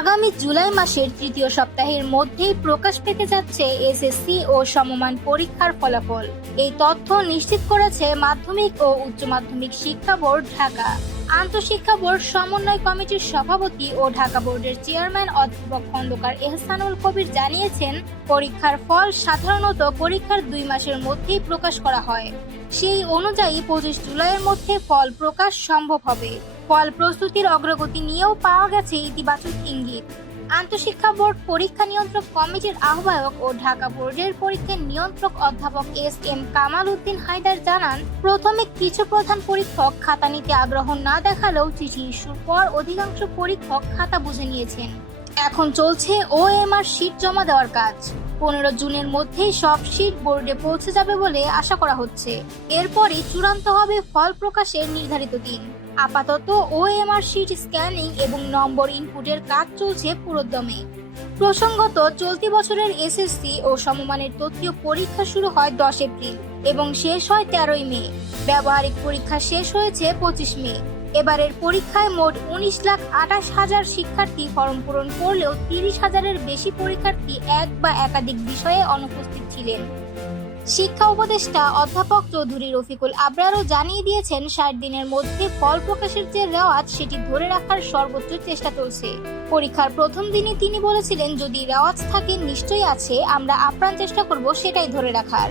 আগামী জুলাই মাসের তৃতীয় সপ্তাহের মধ্যেই প্রকাশ পেতে যাচ্ছে এসএসসি ও সমমান পরীক্ষার ফলাফল। এই তথ্য নিশ্চিত করেছে মাধ্যমিক ও উচ্চ মাধ্যমিক শিক্ষা বোর্ড ঢাকা। আন্তঃশিক্ষা বোর্ড সমন্বয় কমিটির সভাপতি ও ঢাকা বোর্ডের চেয়ারম্যান অধ্যাপক খন্দকার এহসানুল কবির জানিয়েছেন, পরীক্ষার ফল সাধারণত পরীক্ষার 2 মাসের মধ্যেই প্রকাশ করা হয়। সেই অনুযায়ী 25 জুলাইয়ের মধ্যে ফল প্রকাশ সম্ভব হবে। ফল প্রস্তুতির অগ্রগতি নিয়েও পাওয়া গেছে ইতিবাচক ইঙ্গিত। আন্তঃশিক্ষা বোর্ড পরীক্ষা নিয়ন্ত্রক কমিটির আহ্বায়ক ও ঢাকা বোর্ডের পরীক্ষা নিয়ন্ত্রক অধ্যাপক এস.এম. কামাল উদ্দিন হায়দার জানান, প্রথমে কিছু প্রধান পরীক্ষক খাতা নিতে আগ্রহ না দেখালেও চিঠি ইস্যুর পর অধিকাংশ পরীক্ষক খাতা বুঝে নিয়েছেন। এখন চলছে OMR শীট জমা দেওয়ার কাজ। 15 জুনের মধ্যেই সব শীট বোর্ডে পৌঁছে যাবে বলে আশা করা হচ্ছে। এরপরই চূড়ান্ত হবে ফল প্রকাশের নির্ধারিত দিন। আপাতত OMR শীট স্ক্যানিং এবং নম্বর ইনপুটের কাজ চলছে পুরোদমে। প্রসঙ্গত, চলতি বছরের এসএসসি ও সমমানের তৃতীয় পরীক্ষা শুরু হয় 10 এপ্রিল এবং শেষ হয় 13 মে। ব্যবহারিক পরীক্ষা শেষ হয়েছে 25 মে। এবারের পরীক্ষায় মোট 19,28,000 শিক্ষার্থী ফর্ম পূরণ করলেও 30,000-এর বেশি পরীক্ষার্থী এক বা একাধিক বিষয়ে অনুপস্থিত ছিলেন। শিক্ষা উপদেষ্টা অধ্যাপক চৌধুরী রফিকুল আবরারও জানিয়ে দিয়েছেন, 60 দিনের মধ্যে ফল প্রকাশের যে রেওয়াজ সেটি ধরে রাখার সর্বোচ্চ চেষ্টা চলছে। পরীক্ষার প্রথম দিনই তিনি বলেছিলেন, যদি রেওয়াজ থাকে নিশ্চয়ই আছে, আমরা আপ্রাণ চেষ্টা করব সেটাই ধরে রাখার।